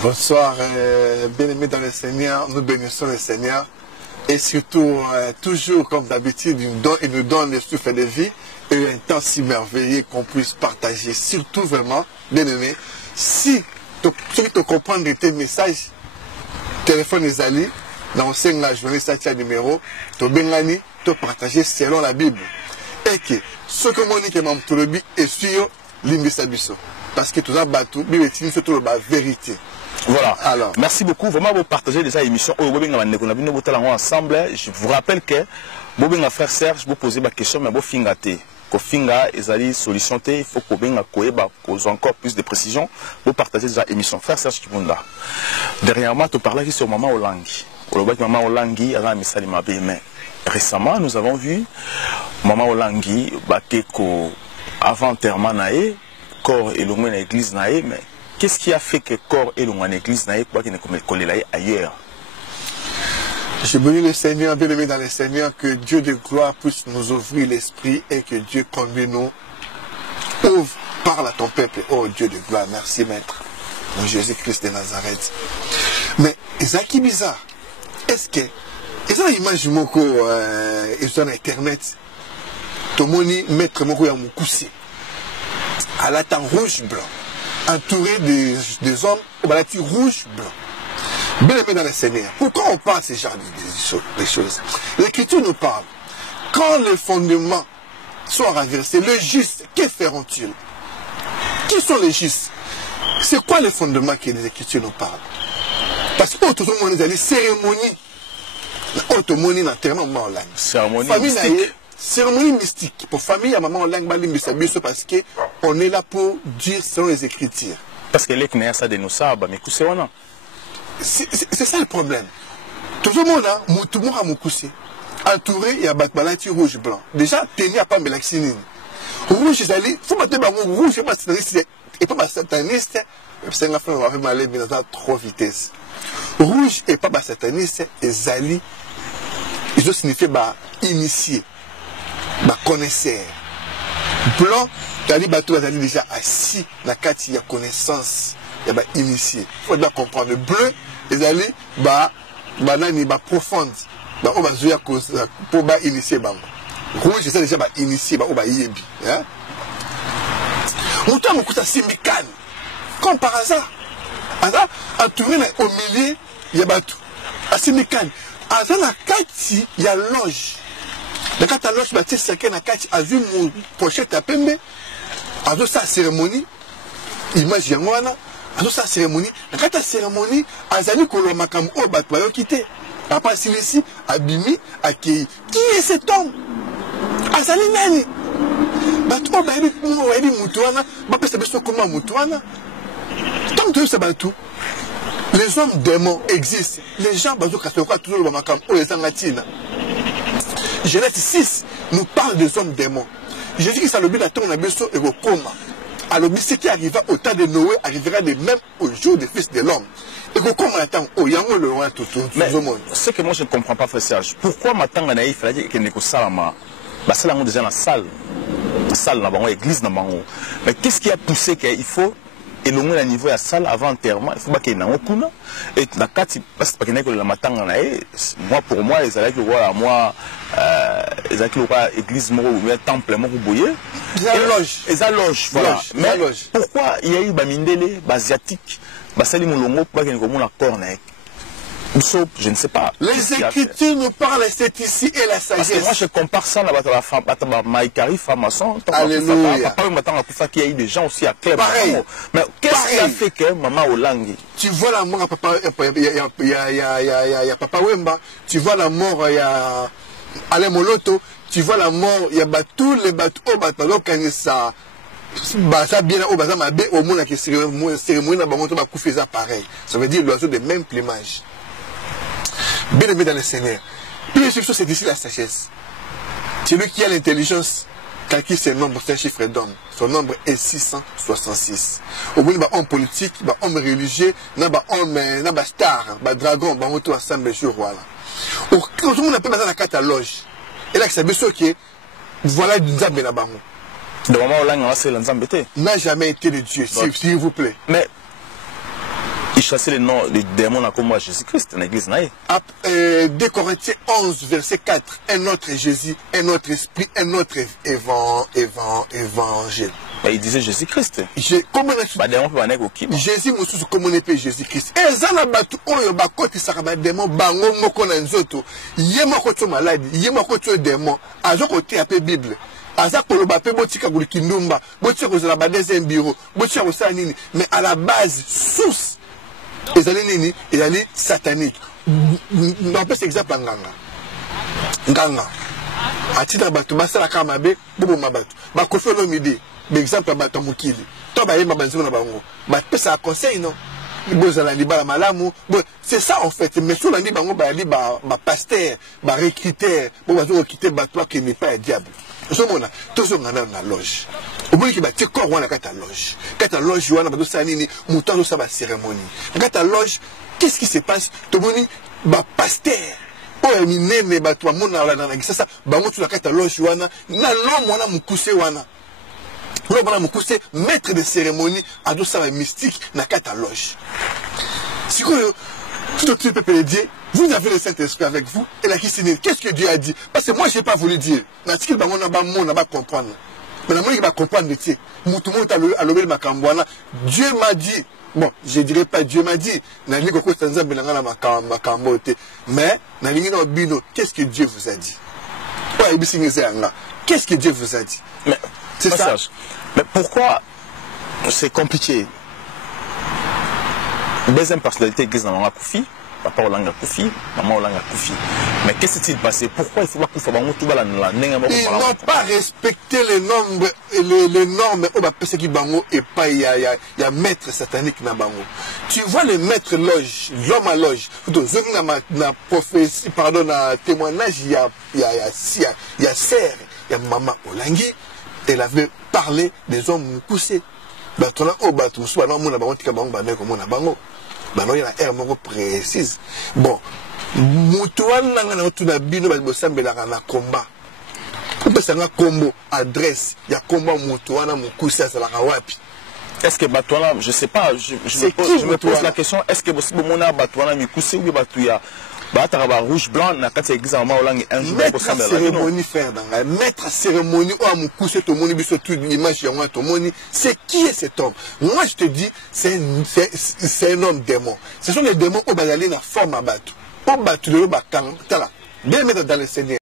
Bonsoir, bien-aimés dans le Seigneur, nous bénissons le Seigneur et surtout, toujours comme d'habitude, il nous donne le souffle de vie et un temps si merveilleux qu'on puisse partager. Surtout vraiment, bien-aimés, si tu comprends tes messages, téléphone les alliés, dans la journée, ça tient numéro, tu bengani, tu partager selon la Bible. Et que ce que mon dit que mon tolobi est sur l'imbisabiso. Parce que tout ça, bateau, Bible est surtout la vérité. Voilà. Alors, merci beaucoup. Vraiment, vous partagez déjà l'émission. Ensemble. Je vous rappelle que Bobinga frère Serge, vous posez ma question, mais vous fingate. Kofinga, ezali solution il faut que vous ayez encore plus de précision. Vous partagez déjà l'émission. Frère Serge Kibunda. Dernièrement, tu parlais sur Maman Olangi. Maman Olangi, elle a mis ça mais récemment, nous avons vu Maman Olangi, avant terme naé, corps et l'homme dans l'église naé, mais qu'est-ce qui a fait que corps et l'homme dans l'église naé, quoi qu'il ne collé ailleurs? Je bénis le Seigneur, bien-aimé dans le Seigneur, que Dieu de gloire puisse nous ouvrir l'esprit et que Dieu conduise nous. Ouvre, parle à ton peuple. Oh Dieu de gloire, merci Maître. Mon Jésus-Christ de Nazareth. Mais, c'est qui bizarre. Est-ce que, ils ont l'image moko, ils ont Internet. Tout le monde, Maître moko ya moukousi. À la temps rouge-blanc. Entouré des hommes, au balati rouge-blanc. Bien aimé dans le Seigneur, pourquoi on parle de ce genre de choses? L'Écriture nous parle. Quand les fondements sont renversés, les justes, que feront-ils? Qui sont les justes? C'est quoi les fondements que les Écritures nous parlent? Parce que tout le monde a dit cérémonie. Automonie l'enterrement en langue. Cérémonie mystique. Pour famille, à maman en langue, parce qu'on est là pour dire selon les Écritures. Parce que les Knéa, ça dénonce, mais c'est on c'est ça le problème. Tout le monde a moukoussé. Entouré, il y a Batbalati rouge-blanc. Déjà, tenu à pas Mélaxinine. Rouge, ils allaient. Il faut mettre rouge, et pas sataniste. Et pas sataniste. C'est un fait, on va faire mal, mais dans 3 vitesses. Rouge et pas sataniste, ils allaient. Ils ont signifié initié, connaisseur. Blanc, t'as dit déjà assis, la carte, il y a connaissance. Il y a initié. Il faut bien comprendre. Le bleu, les alliés, banani, profonde. On va jouer pour initier. Rouge, c'est déjà initié, on va yebi. Mon temps, on simbican. Comme par hasard. Entouré au milieu, il y a tout. À simbican. À la carte, il y a l'ange. La carte à l'ange, c'est la carte, a vu mon pochette à pembe. À sa cérémonie, image yangwana. Alors sa cérémonie, la cérémonie, Azali Kolomakam o Batwayo quitté. Papa Silesi, Abimi, Akei. Qui est cet homme? Azali Nani. Bato Babi Moutouana, Bapé Sabeso Koma Moutouana. Tant que ça batou, les hommes démons existent. Les gens, Bazo Kasoka, toujours le Makam, ou les Angatina. Genèse 6 nous parle des hommes démons. Jésus qui s'est le but d'attendre un beso et au coma. Alors, ce qui arriva au temps de Noé arrivera de même au jour des fils de l'homme. Et comment on attend? Oh, il y a le roi tout le monde. Ce que moi je ne comprends pas, frère Serge, pourquoi maintenant il fallait que nous salama? C'est là déjà la salle. La salle, l'église, mais qu'est-ce qui a poussé qu'il faut éloigner le niveau de la salle avant l'enterrement? Il faut pas qu'il y ait un okuna. Et la carte, parce que la matanga, moi pour moi, ils allaient que voilà, moi, ils allaient que l'église, ou un temple, ils allogent, voilà. Mais pourquoi il y a eu Bamindele, Basiatique, Basali Moulongo, pour qu'il y ait un cornet? Je ne sais pas. Les Écritures nous parlent, c'est ici et la sagesse. Parce que moi je compare ça à la femme, Maïkari, Famason, Alléluia. Papa, qu'il y a eu des gens aussi à Clé. Mais qu'est-ce qui a fait que Maman Olangi? Tu vois la mort à Papa, il y a Papa Wemba, tu vois la mort, il y a Alain Moloto, tu vois la mort, il y a tous les bateaux, quand ça. Ça bien au bazar ma au monde qui cérémonie na bango to ba kufeza pareil. Ça veut dire l'oiseau de même plumage. Bien aimé dans le Seigneur. Puis c'est ici la sagesse. Celui qui a l'intelligence calcule ses nombres, c'est un chiffre d'homme. Son nombre est 666. Au bout d'un homme politique, d'un homme religieux, d'un homme, d'un star, d'un dragon, d'un retour ensemble sur roi là. Quand tout le monde appelle dans la catalogue, et là c'est bien sûr que voilà du Nzambe na bango. De moment où là, c'est l'Nzambe. N'a jamais été de Dieu, s'il vous plaît. Mais chasser les démons à comme Jésus-Christ dans l'église. 2 Corinthiens 11, verset 4. Un autre Jésus, un autre esprit, un autre évangile. Il disait Jésus-Christ. Jésus, comment on appelle Jésus-Christ? Et ça, la batu, on y a côté ça, démon, bango, moko na nzoto. Yema côté maladie, yema côté démon. Azo côté appelé Bible. Aza koloba pe botika gulikindumba, botika kozala ba deuxième bureau, botika kosala nini. Mais à la base, source, ezali nini, ezali satanique. On peut exemple nganga. Nganga. Atita batu basala kama be, bobo mabatu. Ba kofelo midi. Exemple batu mukili. To ba yema banziko na bango. Ba pesa conseil non. Bozala libala malamu. C'est ça en fait. Mais sur l'andi bango ba li ba pasteur, ba recruteur, bo bazo quitter batu qui n'est pas un diable. Somona toujours ngana na loge. Obuli ki ba te corps wana kata loge. Kata loge wana ba sa nini mutango sa ba cérémonie. Kata loge, qu'est-ce qui se passe? Tomoni ba pasteur. O mi nene ba to mona la na ngisa sa ba mutu na kata loge wana na lomo wana mukuse wana. L'homme a mukuse maître de cérémonie a do sa mystique na kata loge. Si tout le peuple de Dieu, vous avez le Saint-Esprit avec vous et la question est qu'est-ce que Dieu a dit? Parce que moi je n'ai pas voulu dire. Mais ce qu'il va comprendre. Mais la il va comprendre Dieu m'a dit. Bon, je ne dirais pas Dieu m'a dit. Mais qu'est-ce que Dieu vous a dit? Qu'est-ce que Dieu vous a dit? C'est ça. Mais pourquoi c'est compliqué? Deuxième personnalité église dans la Koufi, papa Olanga Koufi, maman Olanga Koufi. Mais qu'est-ce qui s'est passé? Pourquoi il faut pas Koufi? Ils n'ont pas respecté les normes qui bango et pas il y a maître satanique na bango. Tu vois le maître loge, l'homme à loge. Na prophétie, pardon, na témoignage, il y a sœur, il y a maman Olangi. Elle avait parlé des hommes coussés. Batona o batu musu bana mona bango tika bango bana ko mona bango. Bana yana air moko précise. Bon, mutu wana ngana tuna bino ba bosambela na combat. Kupesa nga combo adresse ya combat mutu wana mukusi sala wapi. Est-ce que Batouana, je sais pas, je me pose la question, est-ce que vous avez Batouana Mikousé ou Batouya Batara rouge blanc na kati église en Maolang un jour pour ça cérémonie faire dans maître cérémonie ou Moukousé to moni biso tout l'image ya to moni c'est qui est cet homme? Moi je te dis c'est un homme démon. Ce sont les démons au bazali na forme à battu. Au battu le bakang tala. Bien mettre dans le Seigneur.